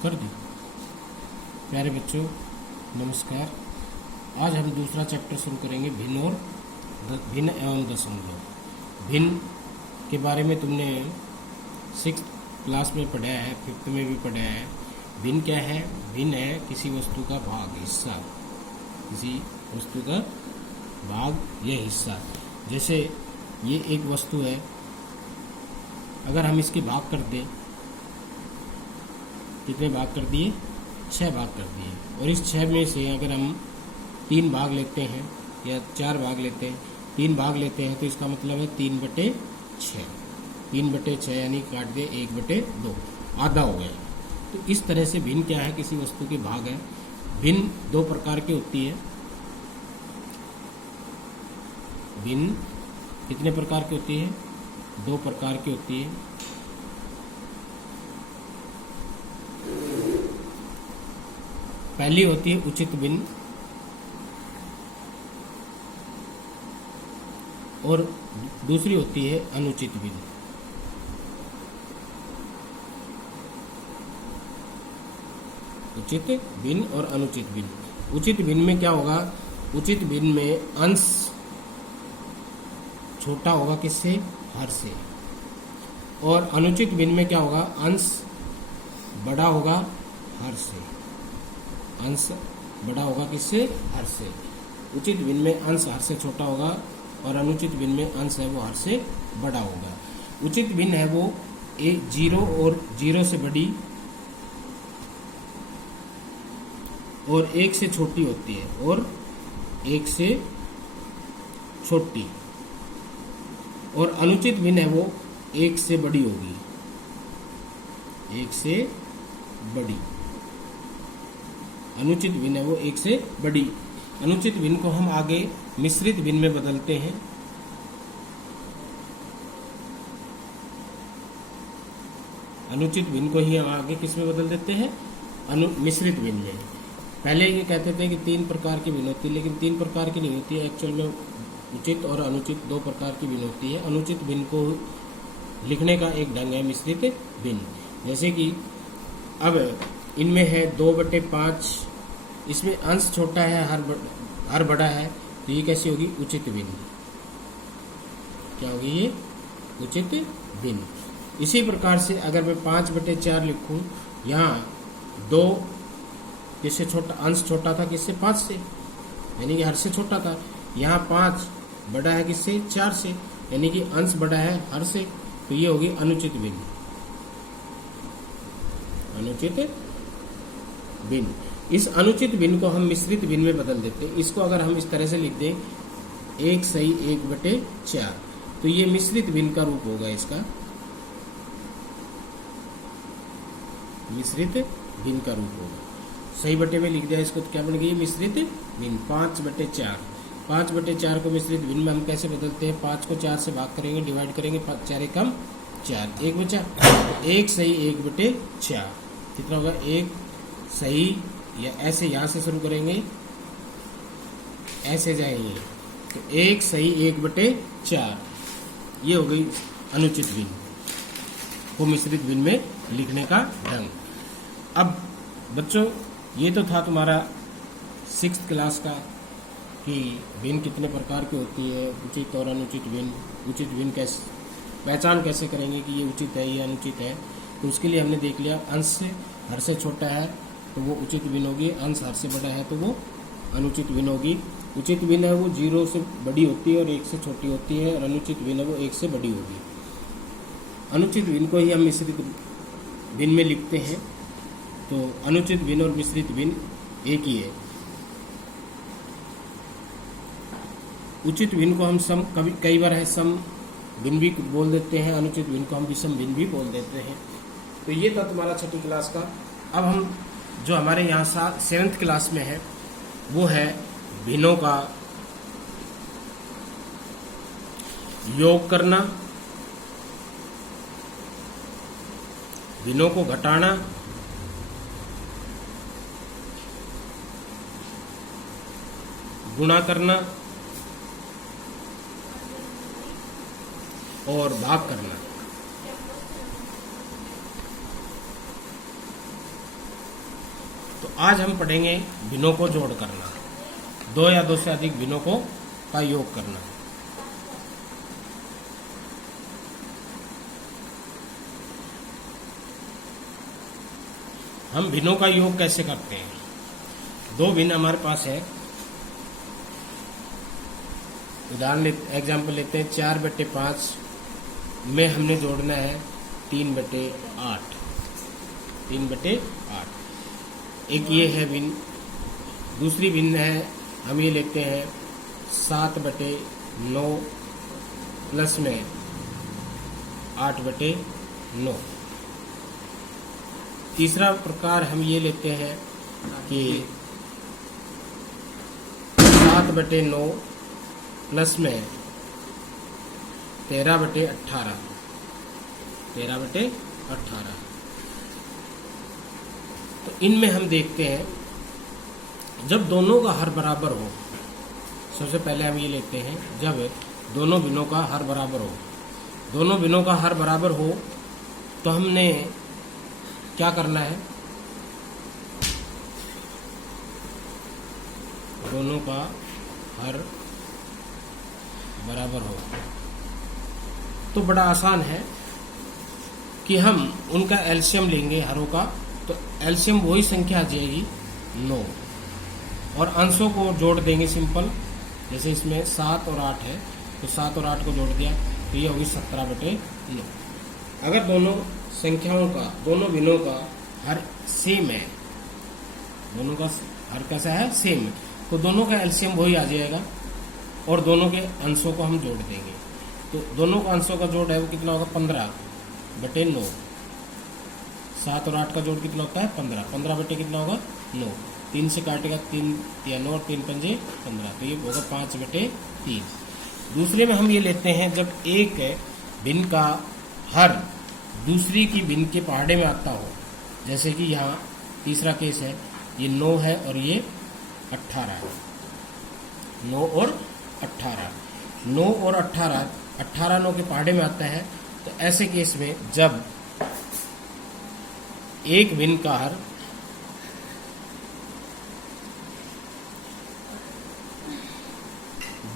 कर दी। प्यारे बच्चों नमस्कार। आज हम दूसरा चैप्टर शुरू करेंगे भिन्न एवं दशमलव। भिन्न के बारे में तुमने 6th क्लास में पढ़ा है, 5th में भी पढ़ा है। भिन्न क्या है? भिन्न है किसी वस्तु का भाग, हिस्सा, किसी वस्तु का भाग या हिस्सा। जैसे ये एक वस्तु है, अगर हम इसके भाग कर दें, कितने भाग कर दिए? 6 भाग कर दिए। और इस 6 में से अगर हम 3 भाग लेते हैं या 4 भाग लेते हैं, 3 भाग लेते हैं तो इसका मतलब है 3/6। 3/6 यानी काट दे 1/2, आधा हो गया। तो इस तरह से भिन्न क्या है? किसी वस्तु के भाग है। भिन्न 2 प्रकार की होती है। भिन्न कितने प्रकार की होती है? 2 प्रकार की होती है। पहली होती है उचित भिन्न और दूसरी होती है अनुचित भिन्न। उचित भिन्न और अनुचित भिन्न। उचित भिन्न में क्या होगा? उचित भिन्न में अंश छोटा होगा किससे? हर से। और अनुचित भिन्न में क्या होगा? अंश बड़ा होगा हर से। अंश बड़ा होगा किससे? हर से। उचित भिन्न में अंश हर से छोटा होगा और अनुचित भिन्न में अंश है वो हर से बड़ा होगा। उचित भिन्न है वो 0 और 0 से बड़ी और 1 से छोटी होती है, और 1 से छोटी। और अनुचित भिन्न है वो 1 से बड़ी होगी, 1 से बड़ी। अनुचित भिन्न है वो 1 से बड़ी। अनुचित भिन्न को हम आगे मिश्रित भिन्न में बदलते हैं। अनुचित भिन्न को ही हम आगे किस में बदल देते हैं? मिश्रित भिन्न में। पहले ये कहते थे कि 3 प्रकार की भिन्न होती है, लेकिन 3 प्रकार की नहीं होती है। एक्चुअल में उचित और अनुचित 2 प्रकार की भिन्न होती है। अनुचित भिन्न को लिखने का एक ढंग है मिश्रित भिन्न। जैसे कि अब इनमें है 2/5, इसमें अंश छोटा है, हर बड़ा है, तो ये कैसी होगी? उचित भिन्न। क्या होगी ये? उचित भिन्न। इसी प्रकार से अगर मैं 5/4 लिखूं, यहाँ 2 किससे छोटा? अंश छोटा था किससे? 5 से, यानी कि हर से छोटा था। यहाँ 5 बड़ा है किससे? 4 से, यानी कि अंश बड़ा है हर से, तो ये होगी अनुचित भिन्न। अनुचित भिन्न। इस अनुचित भिन्न को हम मिश्रित भिन्न में बदल देते हैं। इसको अगर हम इस तरह से लिख दें 1 सही 1/4, तो ये मिश्रित भिन्न का रूप होगा। इसका मिश्रित भिन्न का रूप होगा। सही बटे में लिख दिया इसको, तो क्या बन गई? मिश्रित भिन्न। 5/4। 5/4 को मिश्रित भिन्न में हम कैसे बदलते हैं? 5 को 4 से भाग करेंगे, डिवाइड करेंगे, 4 एकम 4, 1 बचा। 1 सही 1/4 कितना होगा? 1 सही, या ऐसे यहाँ से शुरू करेंगे, ऐसे जाएंगे, तो 1 सही 1/4। ये हो गई अनुचित भिन्न को मिश्रित भिन्न में लिखने का ढंग। अब बच्चों ये तो था तुम्हारा 6th क्लास का कि भिन्न कितने प्रकार की होती है, उचित और अनुचित भिन्न। उचित भिन्न कैसे पहचान कैसे करेंगे कि ये उचित है, ये अनुचित है? तो उसके लिए हमने देख लिया, अंश से हर से छोटा है तो वो उचित भिन्न होगी, अंश हर से बड़ा है तो वो अनुचित भिन्न होगी। उचित भिन्न है वो 0 से बड़ी होती है और 1 से छोटी होती है, और अनुचित भिन्न है वो 1 से बड़ी होगी। अनुचित भिन्न को ही हम मिश्रित भिन्न में लिखते हैं। तो अनुचित भिन्न और मिश्रित भिन्न एक ही है। उचित भिन्न को हम कई बार है सम भिन्न भी बोल देते हैं, अनुचित भिन्न को हम विषम भिन्न भी बोल देते हैं। तो ये था तुम्हारा 6ठी क्लास का। अब हम जो हमारे यहाँ 7th क्लास में है वो है भिन्नों का योग करना, भिन्नों को घटाना, गुणा करना और भाग करना। तो आज हम पढ़ेंगे भिन्नों को जोड़ करना, दो या दो से अधिक भिन्नों को का योग करना। हम भिन्नों का योग कैसे करते हैं? दो भिन्न हमारे पास है, उदाहरण एग्जाम्पल लेते हैं। 4/5 में हमने जोड़ना है 3/8, 3/8। एक ये है भिन्न। दूसरी भिन्न है, हम ये लेते हैं 7/9 प्लस में 8/9। तीसरा प्रकार हम ये लेते हैं कि 7/9 प्लस में 13/18, 13/18। तो इनमें हम देखते हैं जब दोनों का हर बराबर हो, सबसे पहले हम ये लेते हैं जब दोनों भिन्नों का हर बराबर हो। दोनों भिन्नों का हर बराबर हो तो हमने क्या करना है? दोनों का हर बराबर हो तो बड़ा आसान है कि हम उनका एलसीएम लेंगे हरों का। तो एलसीएम वही संख्या आ जाएगी 9, और अंशों को जोड़ देंगे सिंपल। जैसे इसमें 7 और 8 है तो 7 और 8 को जोड़ दिया तो ये होगी 17/9। अगर दोनों संख्याओं का, दोनों भिन्नों का हर सेम है, दोनों का हर कैसा है? सेम है, तो दोनों का एलसीएम वही आ जाएगा और दोनों के अंशों को हम जोड़ देंगे। तो दोनों का अंशों का जोड़ है वो कितना होगा? 15/9। 7 और 8 का जोड़ कितना होता है? 15। 15 बटे कितना होगा? 9। 3 से काटेगा 3 या 9 और 3 पंजे 15, तो ये होगा 5/3। दूसरे में हम ये लेते हैं जब एक भिन्न का हर दूसरी की भिन्न के पहाड़े में आता हो। जैसे कि यहाँ तीसरा केस है, ये 9 है और ये 18 है। 9 और 18, 9 और 18, 18 9 के पहाड़े में आता है। तो ऐसे केस में जब एक भिन्न का हर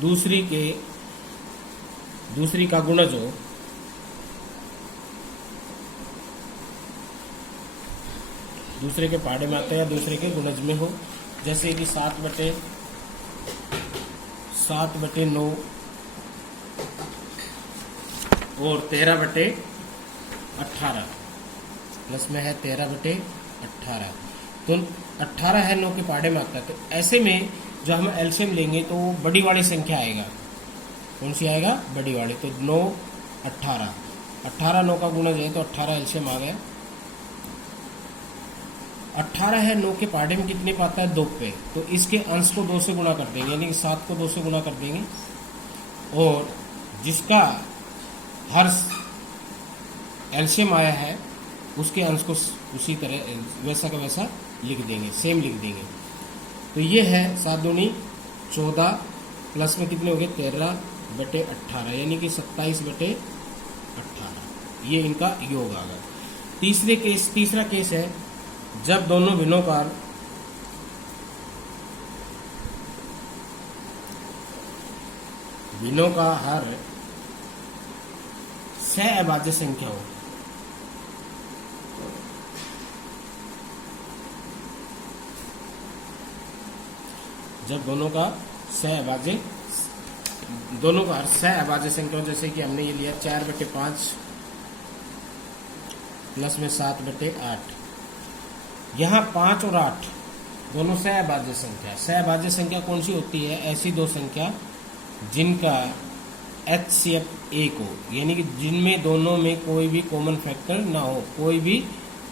दूसरी का गुणज हो, दूसरे के पहाड़े में आता है या दूसरे के गुणज में हो। जैसे कि 7/9 और 13/18 प्लस में है 13/18। तो 18 है 9 के पहाड़े में आता है। तो ऐसे में जब हम एलसीएम लेंगे तो वो बड़ी वाली संख्या आएगा। कौन सी आएगा? बड़ी वाली। तो 9 18, 18 9 का गुणज है तो 18 एलसीएम आ गया। 18 है 9 के पहाड़े में कितने पे आता है? 2 पे। तो इसके अंश को 2 से गुणा कर देंगे, यानी कि 7 को 2 से गुणा कर देंगे, और जिसका हर एलसीएम आया है उसके अंश को उसी तरह वैसा का वैसा लिख देंगे, सेम लिख देंगे। तो ये है 7 दूनी 14 प्लस में कितने हो गए? 13/18, यानी कि 27/18। ये इनका योग आ गया। तीसरा केस है जब दोनों भिन्नों का हर सहअभाज्य संख्या हो। जब दोनों का हर सहअभाज्य संख्या हो, जैसे कि हमने ये लिया 4/5 प्लस में 7/8। यहाँ 5 और 8 दोनों सहअभाज्य संख्या। सहअभाज्य संख्या कौन सी होती है? ऐसी दो संख्या जिनका HCF 1 हो, यानी कि जिनमें दोनों में कोई भी कॉमन फैक्टर ना हो, कोई भी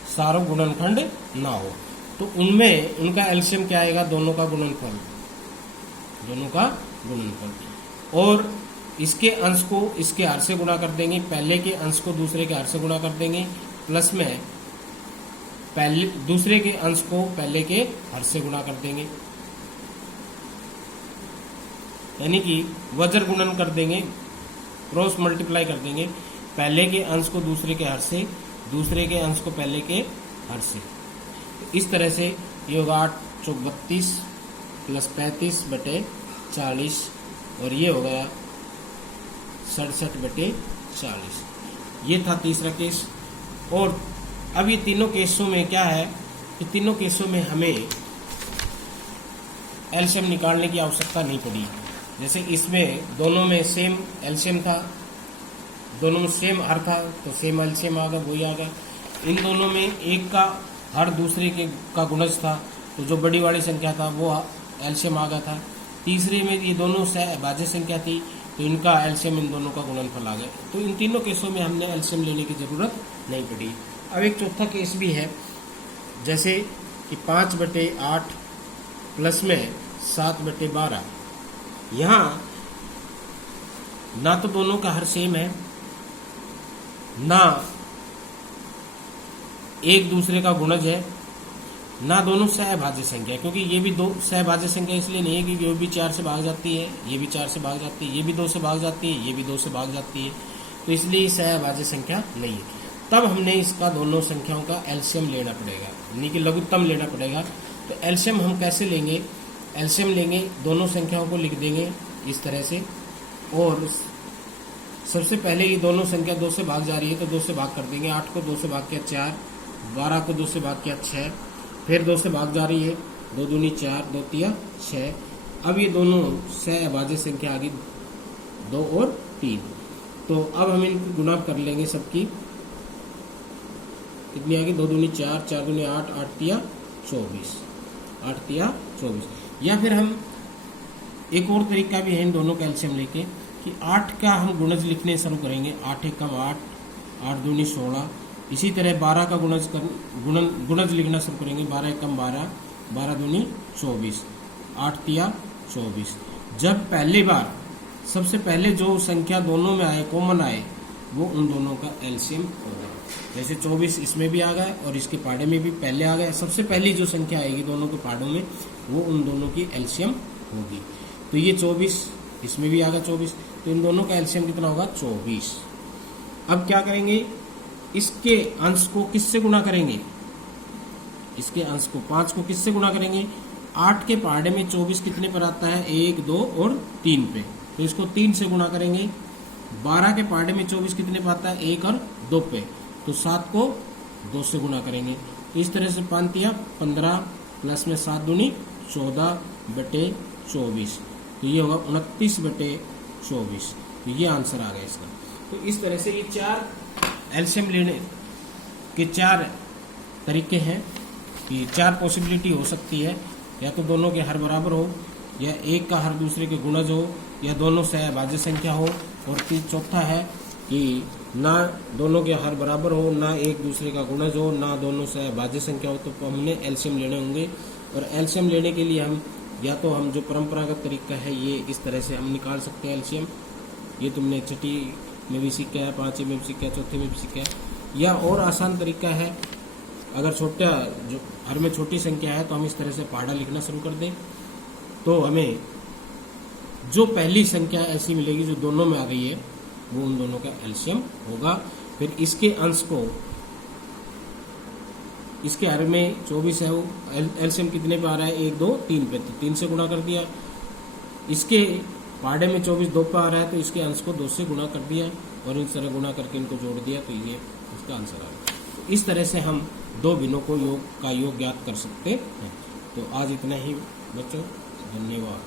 सारो गुणनखंड ना हो। तो उनमें उनका एलसीएम क्या आएगा? दोनों का गुणनफल, दोनों का गुणनफल। और इसके अंश को इसके हर से गुणा कर देंगे, पहले के अंश को दूसरे के हर से गुणा कर देंगे, प्लस में दूसरे के अंश को पहले के हर से गुणा कर देंगे, यानी कि वज्र गुणन कर देंगे, क्रॉस मल्टीप्लाई कर देंगे। पहले के अंश को दूसरे के हर से, दूसरे के अंश को पहले के हर से। इस तरह से ये होगा 8 चौक 32 प्लस 35 बटे 40 और ये हो गया 67 बटे 40। ये था तीसरा केस। और अब ये तीनों केसों में क्या है कि तीनों केसों में हमें एलसीएम निकालने की आवश्यकता नहीं पड़ी। जैसे इसमें दोनों में सेम एलसीएम था, दोनों में सेम हर था तो सेम एलसीएम आ गया, वही आ गया। इन दोनों में एक का हर दूसरे के का गुणज था तो जो बड़ी वाली संख्या था वो एलसीएम आ गया था। तीसरे में ये दोनों सहभाज्य संख्या थी तो इनका एलसीएम इन दोनों का गुणनफल आ गया। तो इन तीनों केसों में हमने एलसीएम लेने की जरूरत नहीं पड़ी। अब एक चौथा केस भी है, जैसे कि 5 बटे 8 प्लस में 7 बटे 12। यहाँ ना तो दोनों का हर सेम है, ना एक दूसरे का गुणज है, ना दोनों सहभाज्य संख्या है। क्योंकि ये भी दो सहभाज्य संख्या इसलिए नहीं है क्योंकि ये भी 4 से भाग जाती है, ये भी 4 से भाग जाती है, ये भी 2 से भाग जाती है, ये भी 2 से भाग जाती है, तो इसलिए सहभाज्य संख्या नहीं है। तब हमने इसका दोनों संख्याओं का एलसीएम लेना पड़ेगा, यानी कि लघुत्तम लेना पड़ेगा। तो एलसीएम हम कैसे लेंगे? एलसीएम लेंगे, दोनों संख्याओं को लिख देंगे इस तरह से। और सबसे पहले ये दोनों संख्या 2 से भाग जा रही है तो 2 से भाग कर देंगे। 8 को 2 से भाग किया 4, 12 को 2 से भाग किया 6, फिर 2 से भाग जा रही है, 2 दूनी 4, 2 तिया 6। अब ये दोनों सहभाज्य संख्या आ गई 2 और 3। तो अब हम इनकी गुणा कर लेंगे सबकी। कितनी आ गई? 2 दूनी 4, 4 दूनी 8, 8 तिया 24, 8 तिया 24। या फिर हम एक और तरीका भी है इन दोनों का एलसीएम लेके कि 8 का हम गुणज लिखने शुरू करेंगे। 8 एक कम 8, 8 दूनी 16। इसी तरह 12 का गुणज लिखना शुरू करेंगे। 12 एक कम 12, 12 दूनी 24, 8 तिया 24। जब पहली बार सबसे पहले जो संख्या दोनों में आए, कॉमन आए, वो उन दोनों का एलसीएम होगा। जैसे 24 इसमें भी आ गया और इसके पाड़े में भी पहले आ गया। सबसे पहली जो संख्या आएगी दोनों के पाड़ों में वो उन दोनों की एलसीएम होगी। तो ये 24 इसमें भी आ गया 24, तो इन दोनों का एलसीएम कितना होगा? 24। अब क्या करेंगे? इसके अंश को किससे गुणा करेंगे? इसके अंश को 5 को किससे गुणा करेंगे? 8 के पहाड़े में 24 कितने पर आता है? 1, 2 और 3 पे, तो इसको 3 से गुणा करेंगे। 12 के पहाड़े में 24 कितने पर आता है? 1 और 2 पे, तो 7 को 2 से गुणा करेंगे। तो इस तरह से 5 तिया 15 प्लस में 7 दूनी 14 बटे 24, तो ये होगा 29 बटे 24। तो ये आंसर आ गया इसका। तो इस तरह से ये 4 एलसीएम लेने के 4 तरीके हैं कि 4 पॉसिबिलिटी हो सकती है। या तो दोनों के हर बराबर हो, या एक का हर दूसरे के गुणज हो, या दोनों सहभाज्य संख्या हो, और चौथा है कि ना दोनों के हर बराबर हो, ना एक दूसरे का गुणज हो, ना दोनों सहभाज्य संख्या हो। तो हमने एलसीएम लेने होंगे। और एलसीएम लेने के लिए हम या तो हम जो परंपरागत तरीका है ये इस तरह से हम निकाल सकते हैं एलसीएम। ये तुमने छठी में भी सीखा है, 5वीं में भी सीखा है, चौथी में भी सीखा है। या और आसान तरीका है, अगर छोटा जो हर में छोटी संख्या है तो हम इस तरह से पहाड़ा लिखना शुरू कर दें, तो हमें जो पहली संख्या ऐसी मिलेगी जो दोनों में आ गई है वो उन दोनों का एलसीएम होगा। फिर इसके अंश को, इसके हर में 24 है, वो एलसीएम कितने पे आ रहा है? 1, 2, 3 पे, तो 3 से गुणा कर दिया। इसके पहाड़े में 24 2 पे आ रहा है तो इसके अंश को 2 से गुणा कर दिया और इस तरह गुणा करके इनको जोड़ दिया, तो ये इसका आंसर आ गया। तो इस तरह से हम 2 भिन्नों को योग ज्ञात कर सकते हैं। तो आज इतना ही बच्चों, धन्यवाद।